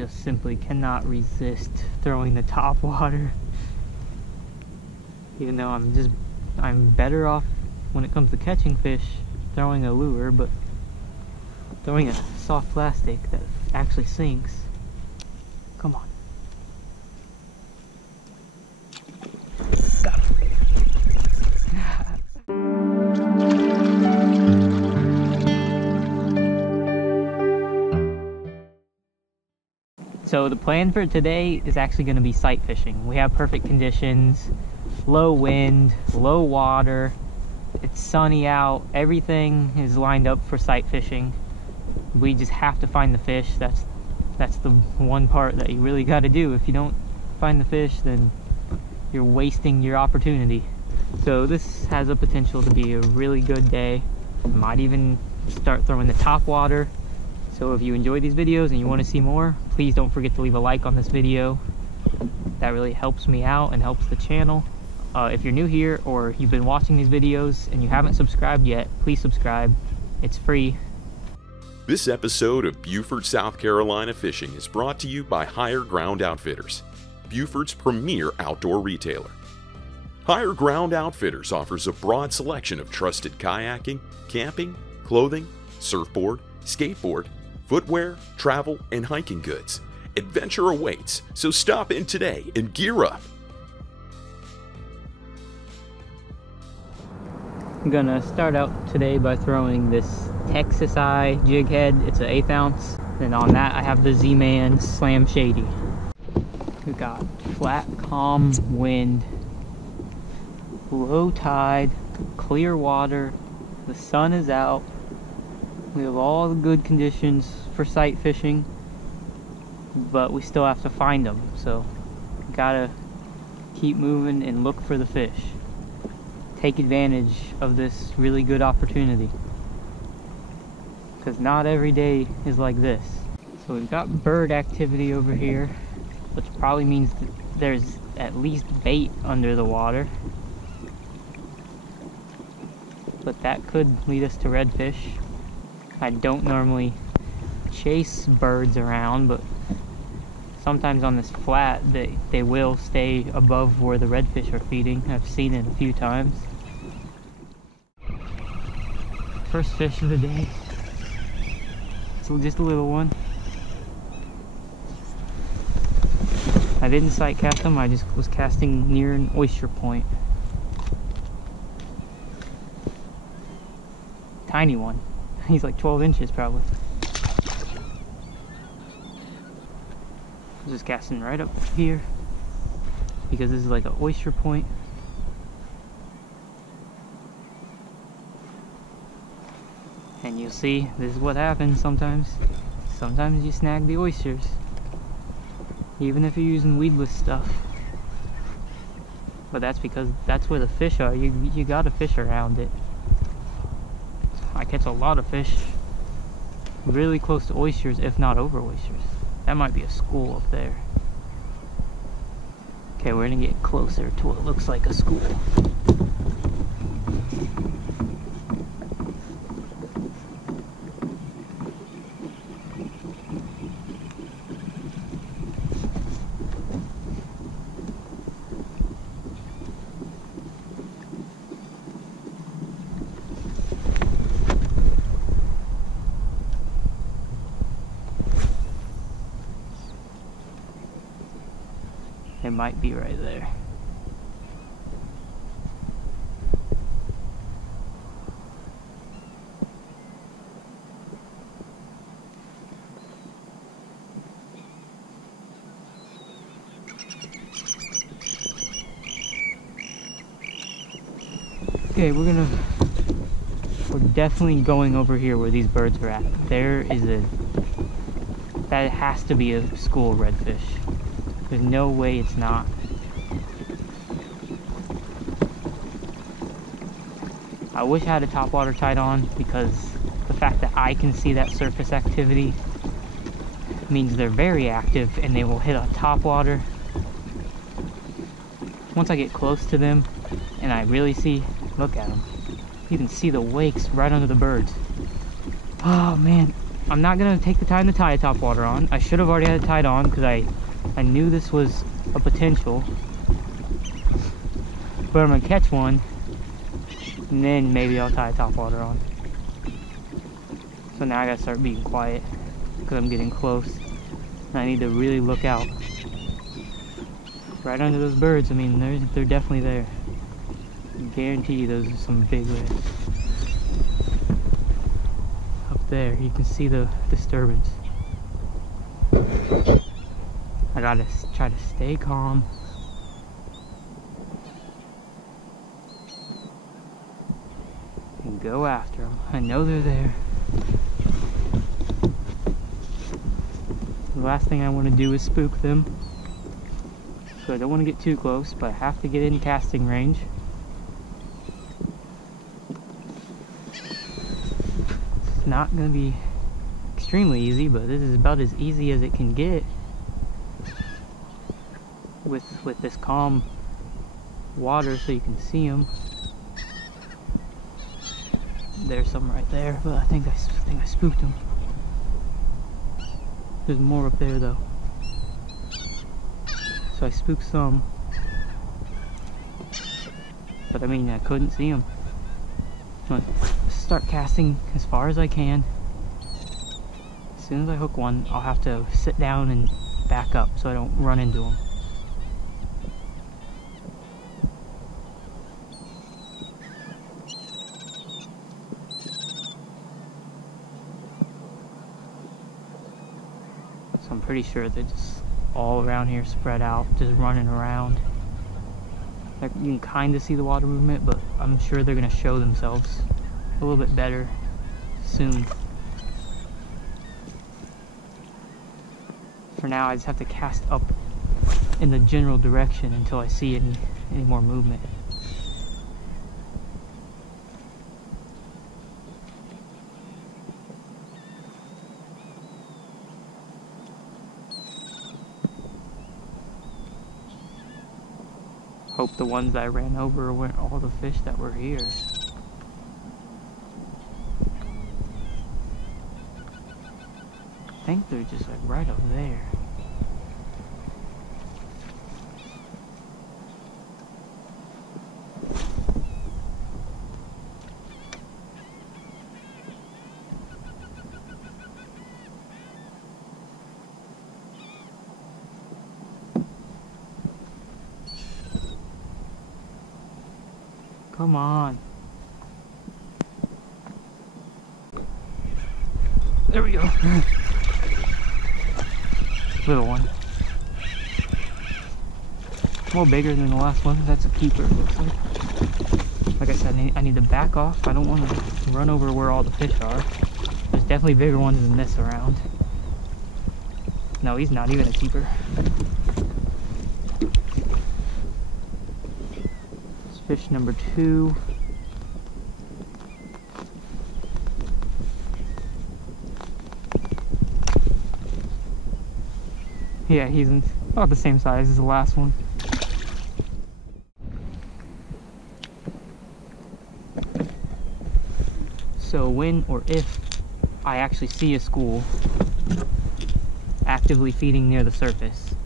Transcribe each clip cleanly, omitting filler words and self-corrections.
just simply cannot resist throwing the top water. Even though I'm better off when it comes to catching fish throwing a lure, but throwing a soft plastic that actually sinks. Come on. Got him. So the plan for today is actually going to be sight fishing. We have perfect conditions, low wind, low water, it's sunny out, everything is lined up for sight fishing. We just have to find the fish. That's the one part that you really got to do. If you don't find the fish, then you're wasting your opportunity. So this has a potential to be a really good day. I might even start throwing the top water. So if you enjoy these videos and you want to see more, please don't forget to leave a like on this video. That really helps me out and helps the channel. If you're new here or you've been watching these videos and you haven't subscribed yet, please subscribe. It's free. This episode of Beaufort, South Carolina Fishing is brought to you by Higher Ground Outfitters, Beaufort's premier outdoor retailer. Higher Ground Outfitters offers a broad selection of trusted kayaking, camping, clothing, surfboard, skateboard, footwear, travel, and hiking goods. Adventure awaits, so stop in today and gear up. I'm gonna start out today by throwing this Texas Eye jig head. It's an 1/8 ounce. And on that I have the Z-Man Slam Shady. We've got flat, calm wind, low tide, clear water, the sun is out. We have all the good conditions for sight fishing, but we still have to find them. So gotta keep moving and look for the fish. Take advantage of this really good opportunity, because not every day is like this. So we've got bird activity over here, which probably means that there's at least bait under the water, but that could lead us to redfish. I don't normally chase birds around, but sometimes on this flat they will stay above where the redfish are feeding. I've seen it a few times. First fish of the day. So just a little one. I didn't sight cast him, I just was casting near an oyster point. Tiny one. He's like 12 inches probably. I'm just casting right up here because this is like an oyster point. And you'll see, this is what happens sometimes. Sometimes you snag the oysters, even if you're using weedless stuff. But that's because that's where the fish are. You gotta fish around it. I catch a lot of fish really close to oysters, if not over oysters. That might be a school up there. Okay, we're gonna get closer to what looks like a school. It might be right there. Okay, we're definitely going over here where these birds are at. That has to be a school redfish. There's no way it's not. I wish I had a topwater tied on, because the fact that I can see that surface activity means they're very active and they will hit a topwater. Once I get close to them and I really see, look at them. You can see the wakes right under the birds. Oh man, I'm not gonna take the time to tie a top water on. I should have already had it tied on because I knew this was a potential. But I'm gonna catch one, and then maybe I'll tie a top water on. So now I gotta start being quiet because I'm getting close. And I need to really look out. Right under those birds, I mean, they're definitely there. I guarantee you those are some big rays. Up there, you can see the disturbance. I gotta try to stay calm. And go after them. I know they're there. The last thing I want to do is spook them. So I don't want to get too close, but I have to get in casting range. It's not going to be extremely easy, but this is about as easy as it can get with this calm water so you can see them. There's some right there, but I think I spooked them. There's more up there though. So I spooked some. But I mean, I couldn't see them. I'm gonna start casting as far as I can. As soon as I hook one, I'll have to sit down and back up so I don't run into them. So I'm pretty sure they're just all around here spread out, just running around. Like, you can kind of see the water movement, but I'm sure they're going to show themselves a little bit better soon. For now, I just have to cast up in the general direction until I see any more movement. Hope the ones that I ran over weren't all the fish that were here. I think they're just like right up there. Come on. There we go. Little one. A little bigger than the last one. That's a keeper, it looks like. Like I said, I need to back off. I don't want to run over where all the fish are. There's definitely bigger ones than this around. No, he's not even a keeper. Fish number 2. Yeah, he's about the same size as the last one. So when or if I actually see a school actively feeding near the surface,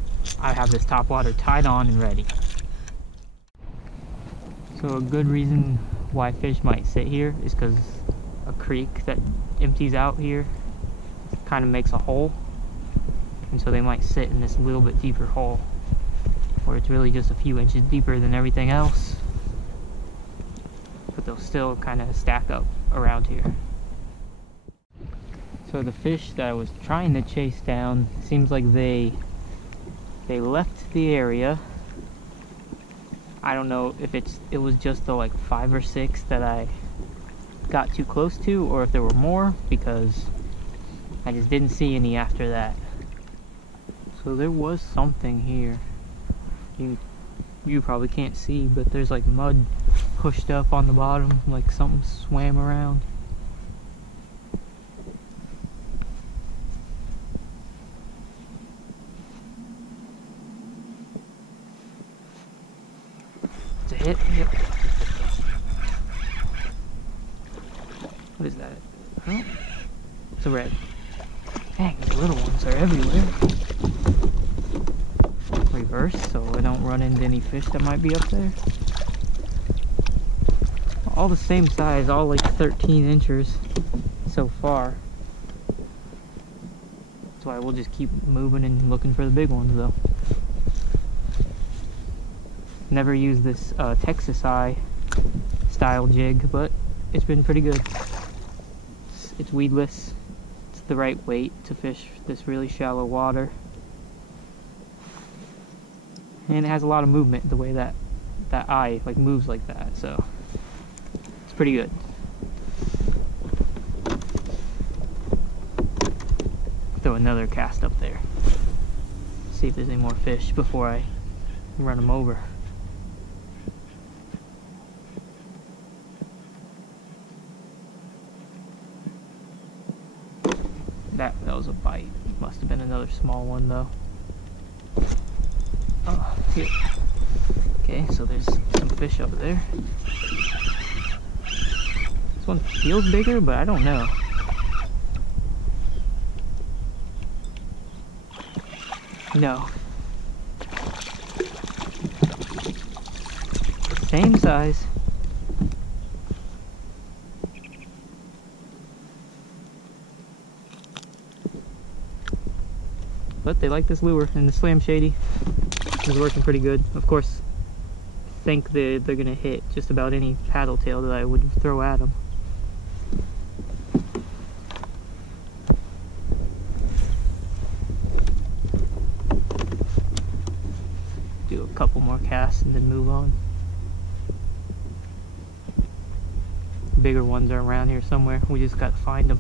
I have this topwater tied on and ready. So a good reason why fish might sit here is because a creek that empties out here kind of makes a hole, and so they might sit in this little bit deeper hole where it's really just a few inches deeper than everything else, but they'll still kind of stack up around here. So the fish that I was trying to chase down, seems like they left the area. I don't know if it was just the like 5 or 6 that I got too close to, or if there were more, because I just didn't see any after that. So there was something here. You probably can't see, but there's like mud pushed up on the bottom, like something swam around. It's a hit, yep. What is that? Oh, it's a red. Dang, the little ones are everywhere. Reverse so I don't run into any fish that might be up there. All the same size, all like 13 inches so far. That's why we'll just keep moving and looking for the big ones though. Never used this Texas eye style jig, but it's been pretty good. It's weedless. It's the right weight to fish this really shallow water. And it has a lot of movement the way that eye like moves like that, so it's pretty good. Throw another cast up there. See if there's any more fish before I run them over. That was a bite. Must have been another small one though. Oh, here. Okay, so there's some fish over there. This one feels bigger, but I don't know. No. Same size. But they like this lure, and the Slam Shady is working pretty good. Of course, I think they're gonna hit just about any paddle tail that I would throw at them. Do a couple more casts and then move on. Bigger ones are around here somewhere. We just gotta find them.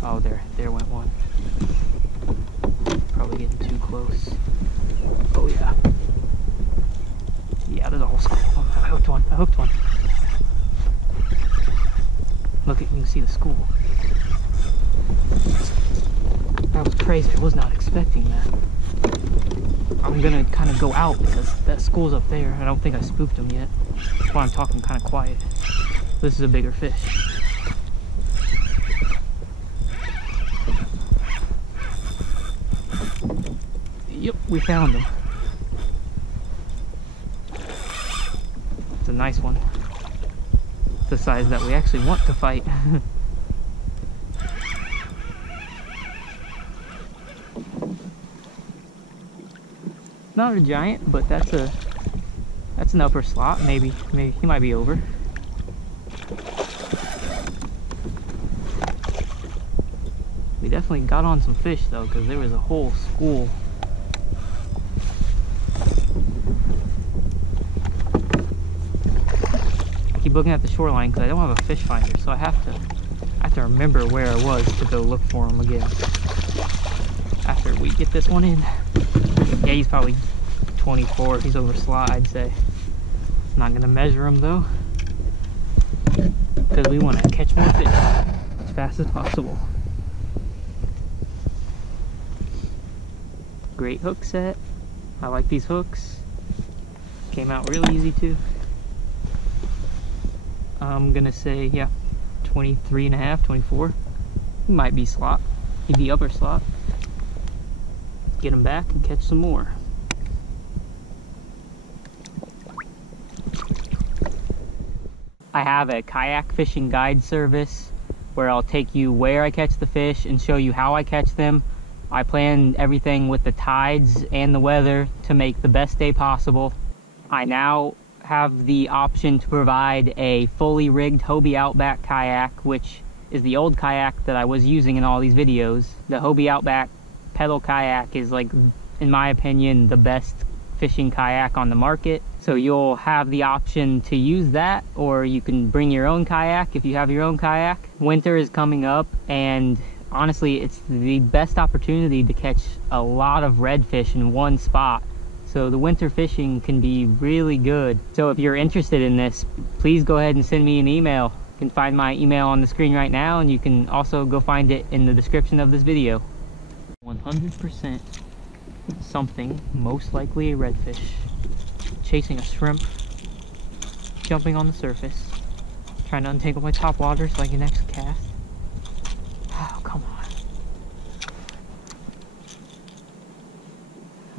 Oh, there went one. Probably getting too close. Oh yeah. Yeah, there's a whole school. Oh, I hooked one. Look, you can see the school. That was crazy. I was not expecting that. I'm gonna kind of go out because that school's up there. I don't think I spooked them yet. That's why I'm talking kind of quiet. This is a bigger fish. Yep, we found him. It's a nice one. The size that we actually want to fight. Not a giant, but that's an upper slot. Maybe he might be over. We definitely got on some fish though, because there was a whole school. I keep looking at the shoreline because I don't have a fish finder, so I have to remember where I was to go look for him again. After we get this one in. Yeah, he's probably 24. He's over slot, I'd say. I'm not gonna measure him though, because we want to catch more fish as fast as possible. Great hook set. I like these hooks. Came out really easy too. I'm gonna say, yeah, 23 and a half, 24. He might be slot. He'd be upper slot. Get him back and catch some more. I have a kayak fishing guide service where I'll take you where I catch the fish and show you how I catch them. I plan everything with the tides and the weather to make the best day possible. I now have the option to provide a fully rigged Hobie Outback kayak, which is the old kayak that I was using in all these videos. The Hobie Outback pedal kayak is, like, in my opinion, the best fishing kayak on the market. So you'll have the option to use that, or you can bring your own kayak if you have your own kayak. Winter is coming up, and honestly, it's the best opportunity to catch a lot of redfish in one spot. So the winter fishing can be really good. So if you're interested in this, please go ahead and send me an email. You can find my email on the screen right now, and you can also go find it in the description of this video. 100%. something, most likely a redfish, chasing a shrimp, jumping on the surface, trying to untangle my top water so I can next cast. Oh, come on.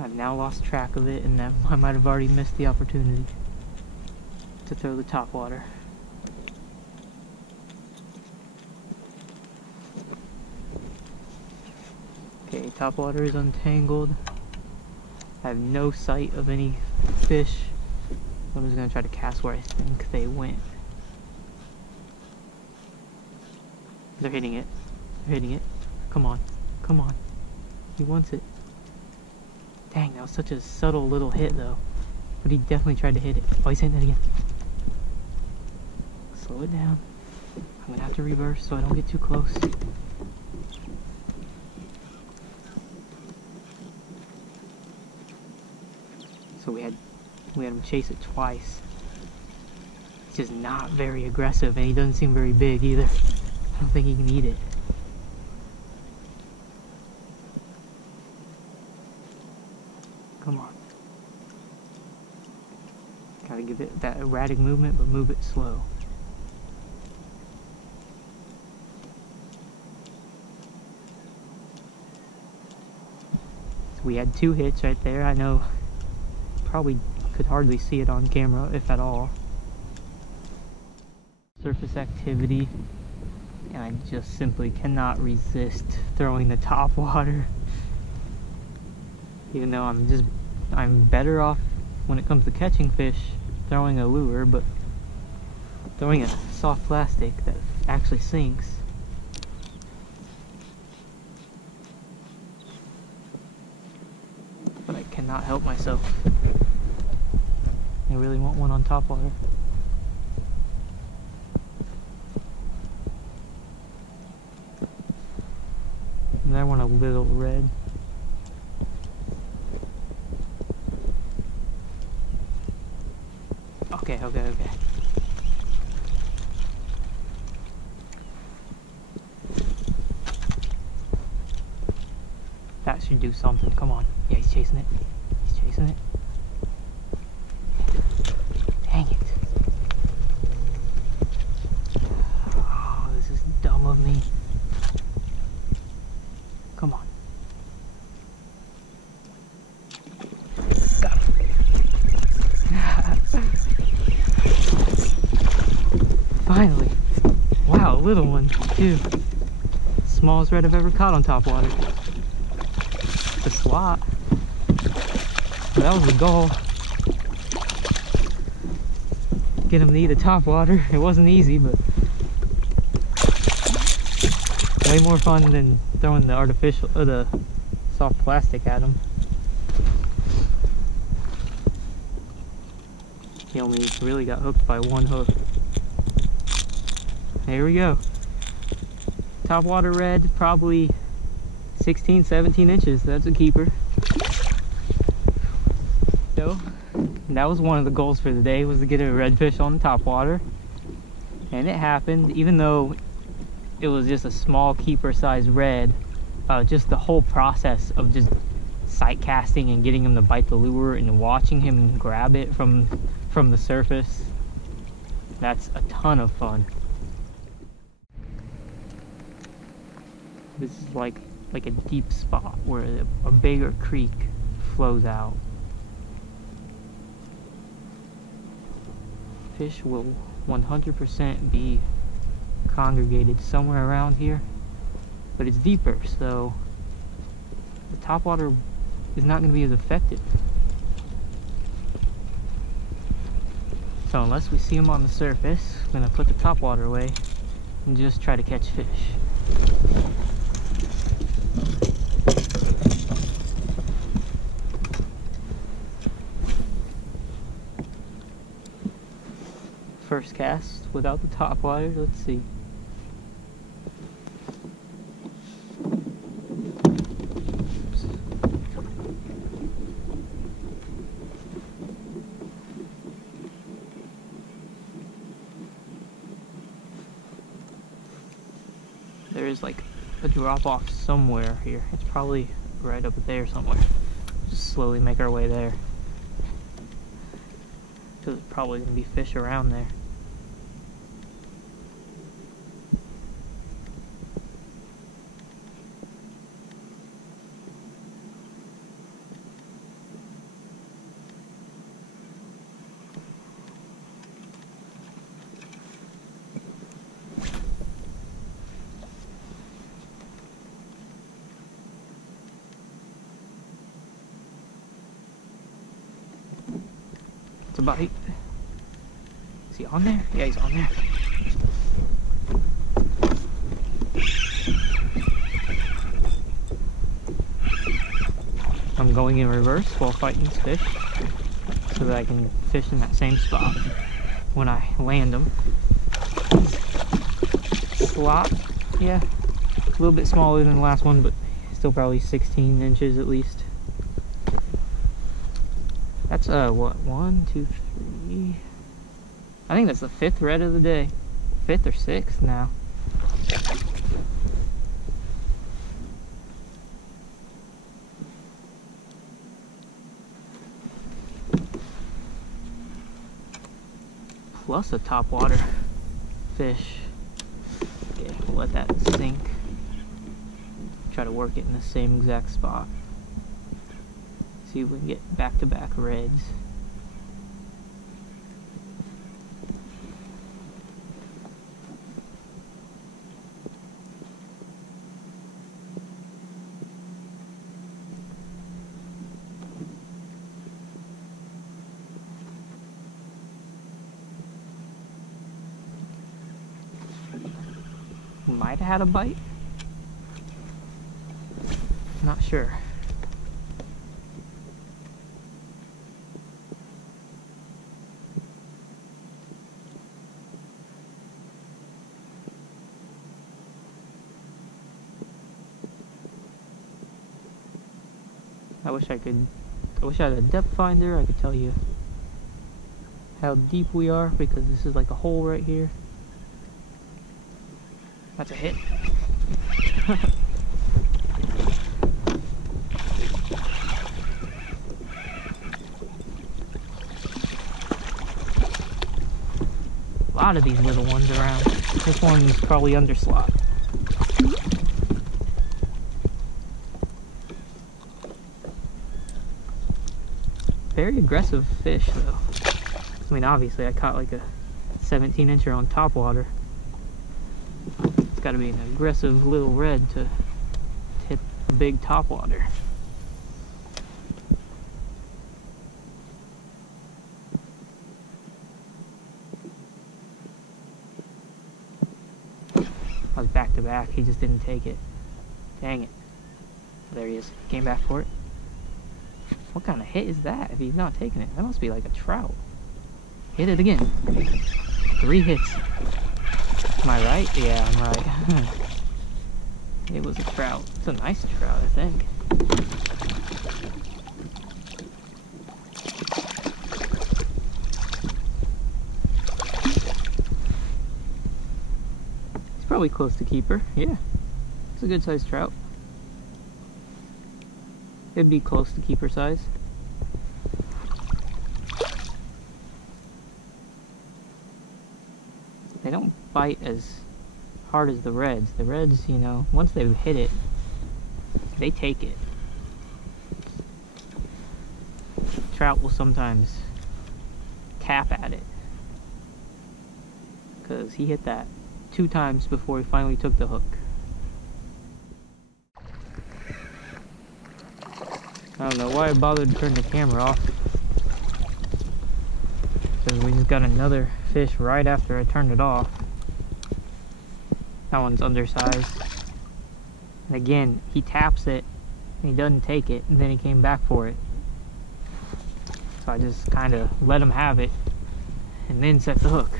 I've now lost track of it, and that I might have already missed the opportunity to throw the top water. Okay, top water is untangled. I have no sight of any fish. I'm just gonna try to cast where I think they went. They're hitting it. They're hitting it. Come on. Come on. He wants it. Dang, that was such a subtle little hit though. But he definitely tried to hit it. Oh, he's hitting it again. Slow it down. I'm gonna have to reverse so I don't get too close. So we had him chase it twice. He's just not very aggressive, and he doesn't seem very big either. I don't think he can eat it. Come on. Gotta give it that erratic movement, but move it slow. So we had 2 hits right there. I know probably could hardly see it on camera, if at all. Surface activity, and I just simply cannot resist throwing the top water. Even though I'm better off when it comes to catching fish throwing a lure, but throwing a soft plastic that actually sinks. But I cannot help myself. I really want one on top water. And I want a little red. Okay. That should do something. Come on. Yeah, he's chasing it. He's chasing it. Dang it. Oh, this is dumb of me. Come on. Got him. Finally. Wow, a little one, too. Smallest red I've ever caught on top water. The slot. That was the goal. Get him to eat the top water. It wasn't easy, but way more fun than throwing the artificial or the soft plastic at him. He only really got hooked by 1 hook. There we go. Top water red, probably 16, 17 inches. That's a keeper. So that was one of the goals for the day, was to get a redfish on the top water. And it happened, even though it was just a small keeper size red. Just the whole process of just sight casting and getting him to bite the lure and watching him grab it from the surface, that's a ton of fun. This is like a deep spot where a bigger creek flows out. Fish will 100% be congregated somewhere around here, but it's deeper, so the top water is not going to be as effective. So unless we see them on the surface, I'm going to put the top water away and just try to catch fish. First cast without the top water, let's see. There is like a drop off somewhere here. It's probably right up there somewhere. just slowly make our way there. Because there's probably going to be fish around there. A bite. Is he on there? Yeah, he's on there. I'm going in reverse while fighting this fish so that I can fish in that same spot when I land them. Slot, yeah, a little bit smaller than the last one, but still probably 16 inches at least. That's what, 1, 2, 3, I think that's the 5th red of the day. 5th or 6th now. Plus a topwater fish. Okay, we'll let that sink. Try to work it in the same exact spot. See if we can get back-to-back reds. Might have had a bite. Not sure. I wish I had a depth finder. I could tell you how deep we are, because this is like a hole right here. That's a hit. A lot of these little ones around. This one's probably underslot. Very aggressive fish though. I mean, obviously I caught like a 17-incher on topwater. It's got to be an aggressive little red to hit the big topwater. I was back to back, he just didn't take it. Dang it. There he is. Came back for it. What kind of hit is that if he's not taking it? That must be like a trout. Hit it again. 3 hits. Am I right? Yeah, I'm right. It was a trout. It's a nice trout, I think. It's probably close to keeper. Yeah. It's a good sized trout. It'd be close to keeper size. They don't bite as hard as the reds. The reds, you know, once they've hit it, they take it. Trout will sometimes tap at it, because he hit that 2 times before he finally took the hook. I don't know why I bothered to turn the camera off, because we just got another fish right after I turned it off. That one's undersized. And again, he taps it, and he doesn't take it, and then he came back for it. So I just kind of let him have it, and then set the hook.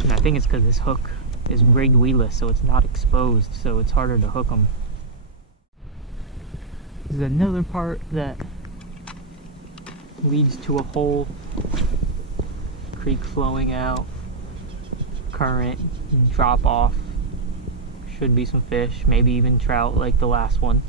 And I think it's because this hook is rigged weedless, so it's not exposed, so it's harder to hook them. This is another part that leads to a hole. Creek flowing out, current, drop off. Should be some fish, maybe even trout like the last one.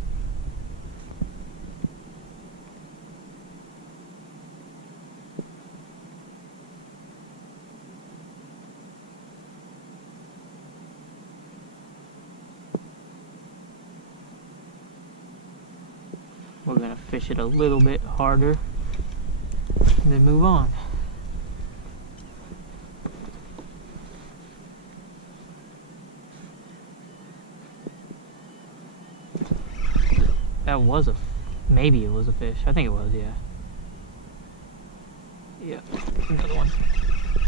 We're gonna fish it a little bit harder and then move on. That was maybe it was a fish. I think it was, yeah. Yep, another one.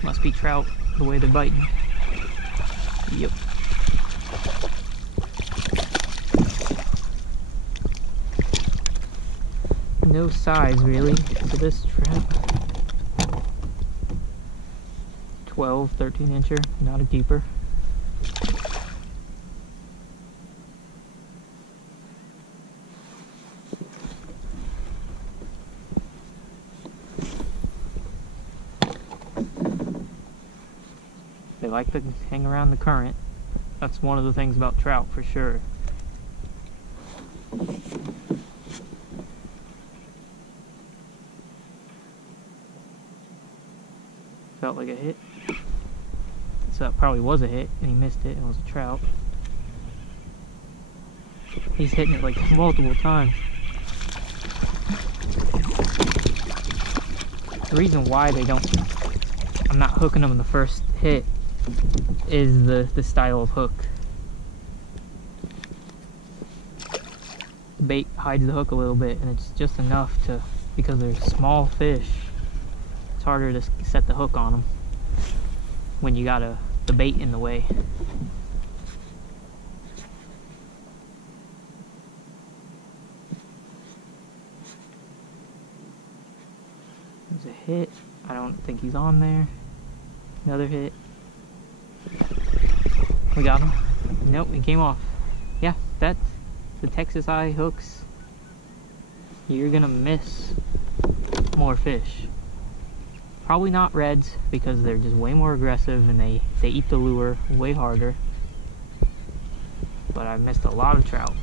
Must be trout, the way they're biting. Yep. No size really to this trout. 12, 13 incher, not a keeper. They like to hang around the current. That's one of the things about trout for sure. Felt like a hit. So that probably was a hit, and he missed it, and it was a trout. He's hitting it like multiple times. The reason why I'm not hooking them in the first hit is the style of hook. The bait hides the hook a little bit, and it's just enough to, because they're small fish, it's harder to set the hook on them when you got the bait in the way. There's a hit. I don't think he's on there. Another hit. We got him. Nope, he came off. Yeah, that's the Texas eye hooks. You're gonna miss more fish. Probably not reds, because they're just way more aggressive and they eat the lure way harder. But I missed a lot of trout.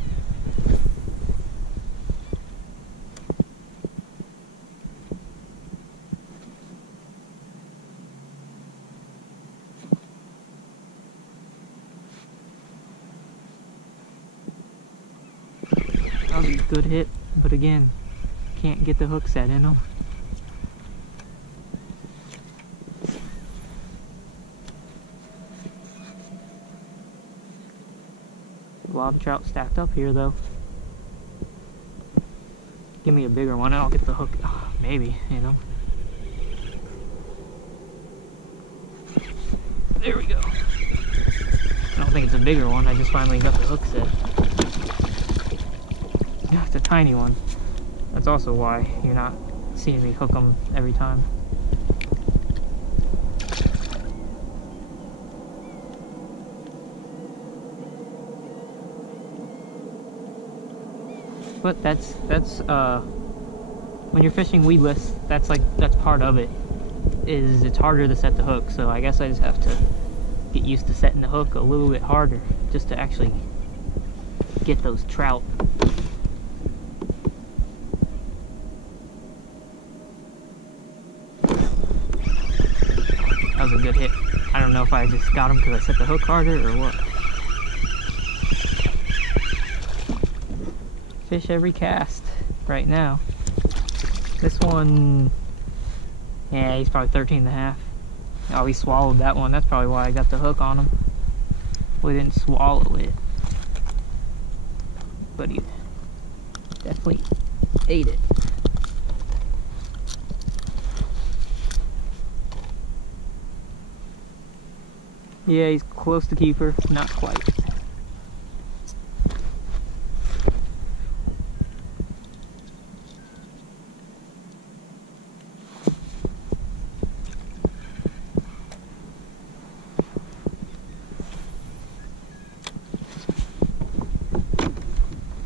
That was a good hit, but again, can't get the hook set in them. A lot of trout stacked up here though. Give me a bigger one and I'll get the hook. Oh, maybe, you know. There we go. I don't think it's a bigger one, I just finally got the hook set. Yeah, it's a tiny one. That's also why you're not seeing me hook them every time. But that's when you're fishing weedless, that's part of it. It's harder to set the hook, so I guess I just have to get used to setting the hook a little bit harder just to actually get those trout. That was a good hit. I don't know if I just got him because I set the hook harder or what. Fish every cast right now. This one, yeah, he's probably 13.5. Oh, he swallowed that one. That's probably why I got the hook on him. We didn't swallow it, but he definitely ate it. Yeah, he's close to keeper, not quite.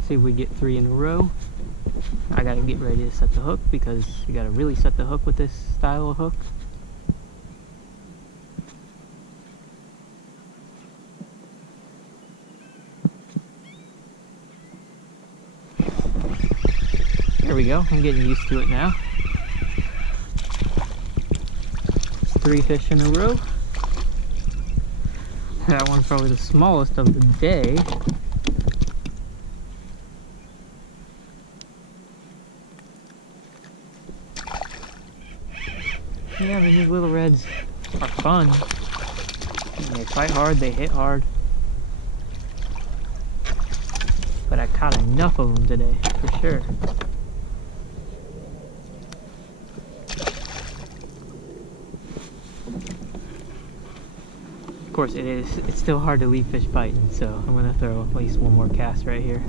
See if we get 3 in a row. I gotta get ready to set the hook because you gotta really set the hook with this style of hook. There we go, I'm getting used to it now. It's 3 fish in a row. That one's probably the smallest of the day. Yeah, but these little reds are fun. They fight hard, they hit hard. But I caught enough of them today, for sure. Of course, it's still hard to leave fish biting, so I'm gonna throw at least one more cast right here.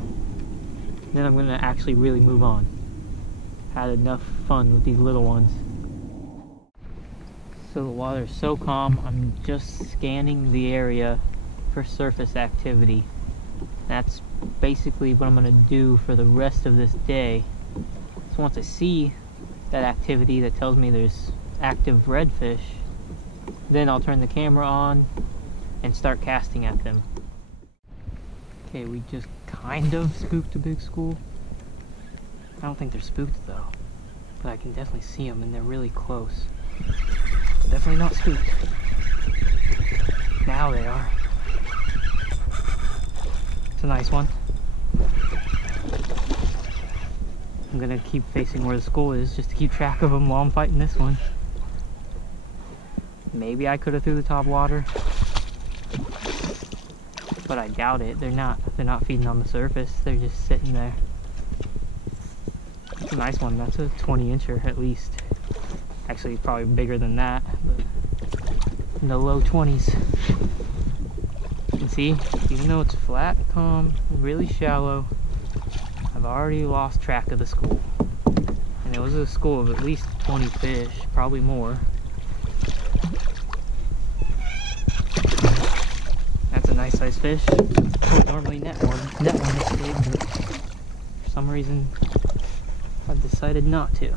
Then I'm gonna actually really move on. Had enough fun with these little ones. So the water's so calm, I'm just scanning the area for surface activity. That's basically what I'm gonna do for the rest of this day. So once I see that activity that tells me there's active redfish, then I'll turn the camera on and start casting at them. Okay, we just kind of spooked a big school. I don't think they're spooked though, but I can definitely see them and they're really close. Definitely not spooked. Now they are. It's a nice one. I'm gonna keep facing where the school is just to keep track of them while I'm fighting this one. Maybe I could have threw the top water, but I doubt it. They're not feeding on the surface. They're just sitting there. It's a nice one. That's a 20-incher at least. Actually, probably bigger than that, but in the low 20s. You can see, even though it's flat, calm, really shallow, I've already lost track of the school. And it was a school of at least 20 fish, probably more. That's a nice sized fish. I would normally net one this big, but for some reason I've decided not to.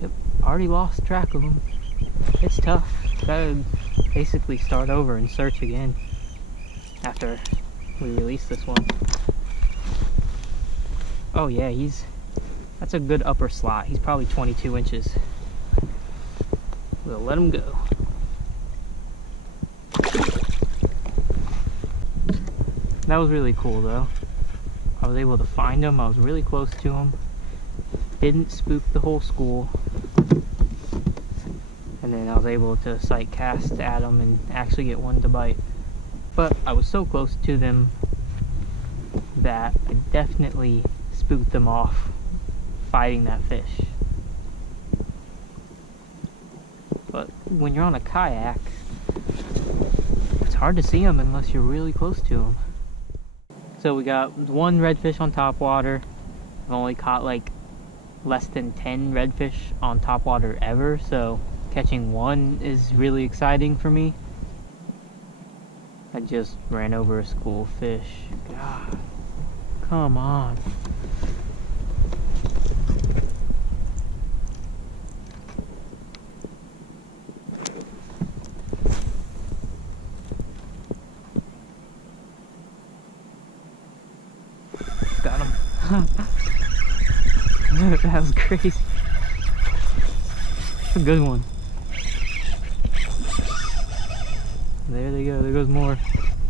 Yep, already lost track of them. It's tough. Gotta basically start over and search again after we release this one. Oh yeah, that's a good upper slot. He's probably 22 inches. We'll let him go. That was really cool though. I was able to find him. I was really close to him. Didn't spook the whole school. And then I was able to sight cast at him and actually get one to bite. But I was so close to them that I definitely spooked them off fighting that fish. But when you're on a kayak, it's hard to see them unless you're really close to them. So we got one redfish on top water. I've only caught like less than 10 redfish on top water ever, so catching one is really exciting for me. I just ran over a school of fish. God, come on. Got him. That was crazy. That's a good one. There they go. There goes more.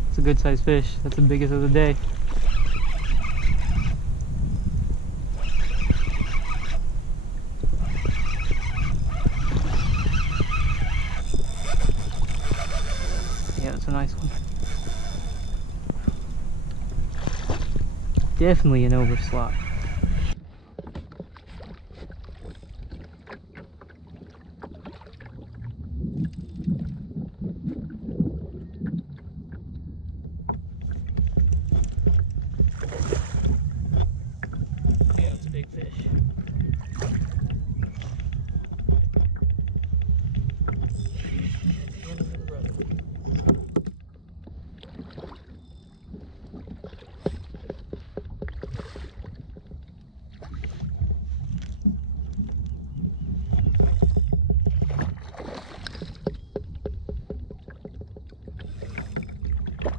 It's a good sized fish. That's the biggest of the day. Yeah, it's a nice one. Definitely an overslot. Yeah, it's a big fish.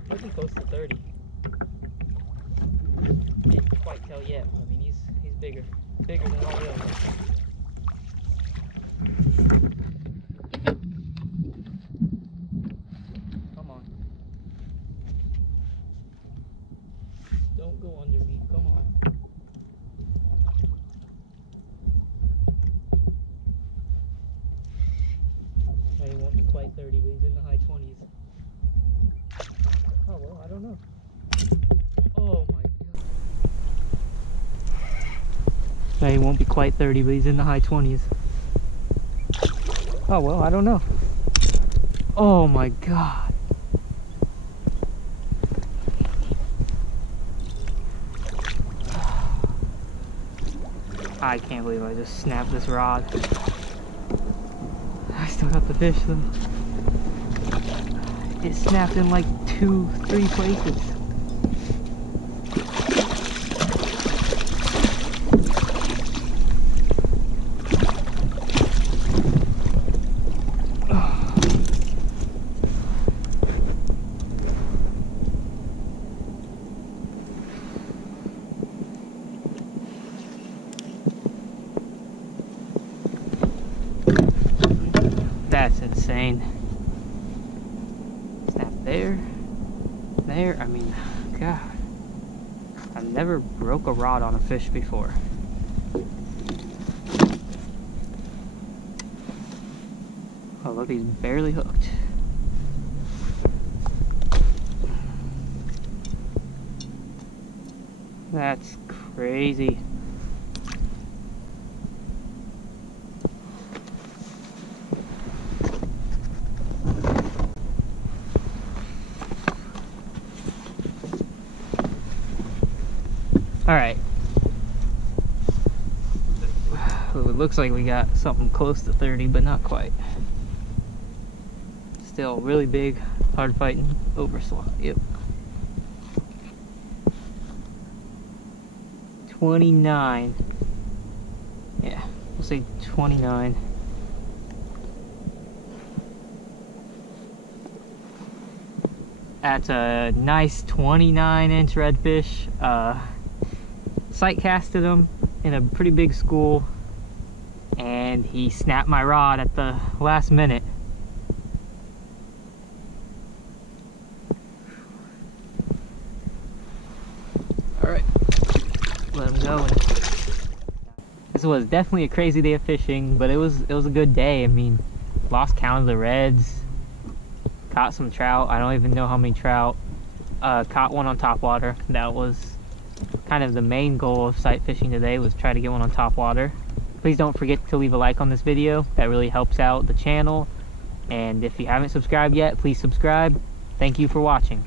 Looking close to 30. Can't quite tell yet. I mean, he's bigger than all the others. Come on. Don't go under me, come on. He won't be quite 30, but he's in the high 20s. Oh, well, I don't know. Oh my god. He won't be quite 30, but he's in the high 20s. Oh, well, I don't know. Oh my god. I can't believe I just snapped this rod. I still got the fish though. It snapped in like 2-3 places. That's insane. Snap there. There. I mean, God. I've never broke a rod on a fish before. Oh, look, he's barely hooked. That's crazy. All right. Well, it looks like we got something close to 30, but not quite. Still really big, hard fighting overslot. Yep. 29. Yeah, we'll say 29. That's a nice 29-inch redfish. Sight casted him in a pretty big school, and he snapped my rod at the last minute. All right, let him go. This was definitely a crazy day of fishing, but it was a good day. I mean, lost count of the reds, caught some trout. I don't even know how many trout. Caught one on topwater. That was kind of the main goal of sight fishing today, was try to get one on topwater. Please don't forget to leave a like on this video. That really helps out the channel. And if you haven't subscribed yet, please subscribe. Thank you for watching.